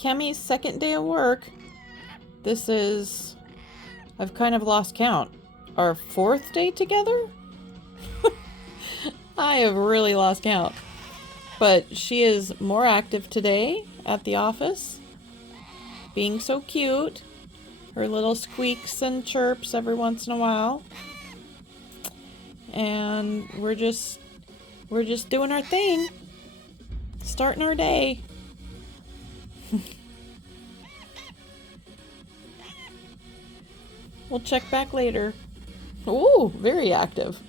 Kemi's second day of work. This is, I've kind of lost count. Our fourth day together? I have really lost count. But she is more active today at the office, being so cute. Her little squeaks and chirps every once in a while. And we're just doing our thing. Starting our day. We'll check back later. Ooh, very active.